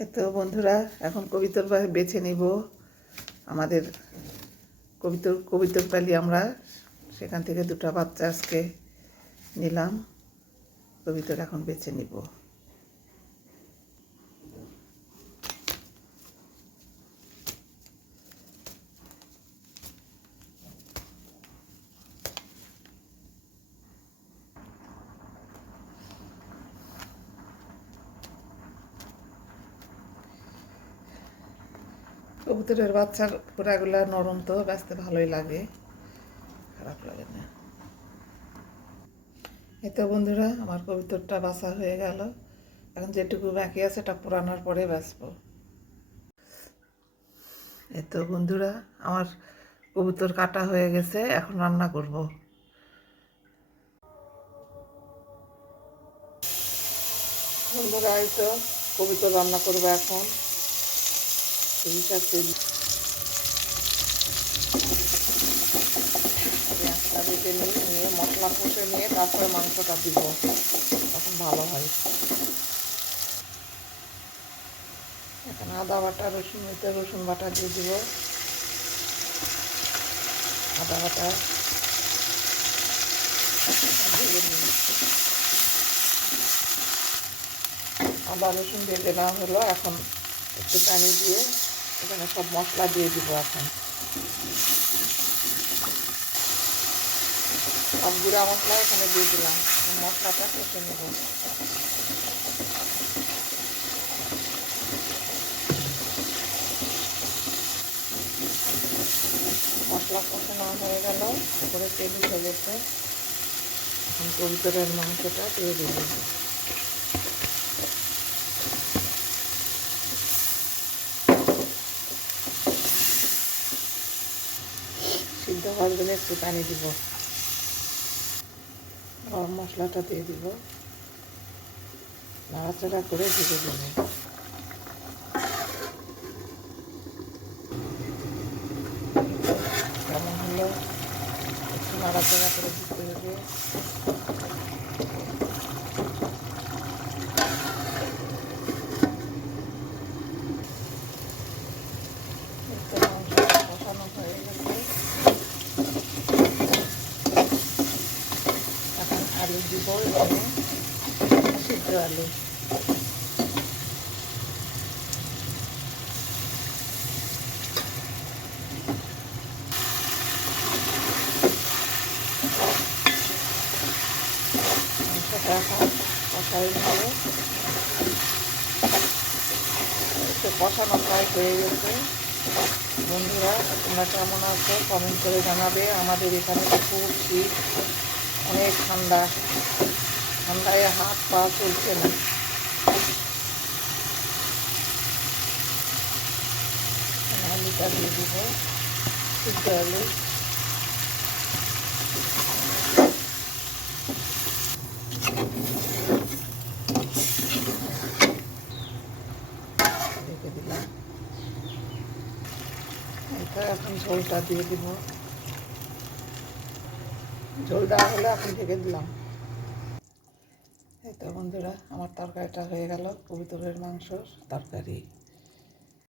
এই তো বন্ধুরা, এখন কবিতর বেছে নিব। আমাদের কবিতর পালি আমরা, সেখান থেকে দুটো বাচ্চা আজকে নিলাম। কবিতর এখন বেছে নিব। কবুতরের বাচ্চার পোড়াগুলা নরম, তো বাঁচতে ভালোই লাগে, খারাপ লাগে না। এই তো বন্ধুরা, আমার কবুতরটা বাছা হয়ে গেল। এখন যেটুকু বাকি আছে এটা পোড়ানোর পরে বাঁচবো। এই তো বন্ধুরা, আমার কবুতর কাটা হয়ে গেছে, এখন রান্না করব। বন্ধুরা, এই তো কবুতর রান্না করবো এখন। পেঁয়াজটা ভেজে নিয়ে মশলা কষে নিয়ে তারপরে মাংসটা দিব, তখন ভালো হয়। এখন আদা বাটা রসুন বাটা দিয়ে দিব। আদা বাটা আদা রসুন ভেজে নেওয়া হলো। এখন একটু পানি দিয়ে এখানে সব মশলা দিয়ে দিব। এখন সব গুঁড়া মশলা এখানে দিয়ে দিলাম। মশলাটা কষে নেব। মশলা কষানো হয়ে গেল, উপরে তেল উঠে গেছে। এখন কবুতরের মাংসটা দিয়ে দেব। সিদ্ধ হওয়ার জন্য একটু পানি দিব। গরম মশলাটা দিয়ে দিব, নাড়াচাড়া করে ঢেকে দেব। কেমন হলো একটু নাড়াচাড়া করে দিতে হবে। মাংসটা কষানো হয়ে গেছে। এখন আলু দিব, এখানে সিদ্ধ আলু। মাংসটা এখন কষাই ভালো, একটু কষানো প্রায় হয়ে গেছে। বন্ধুরা, তোমরা কেমন আছো কমেন্ট করে জানাবে। আমাদের এখানে তো খুব শীত, অনেক ঠান্ডায় হাত পা চলছে না। আলুটা দিয়ে দিব, সিদ্ধ আলু। রেখে দিলাম। এটা এখন ঝোলটা দিয়ে দিব। ঝোল দেওয়া হলে এখন ঢেকে দিলাম। এই তো বন্ধুরা, আমার তরকারিটা হয়ে গেল, কবুতরের মাংসর তরকারি।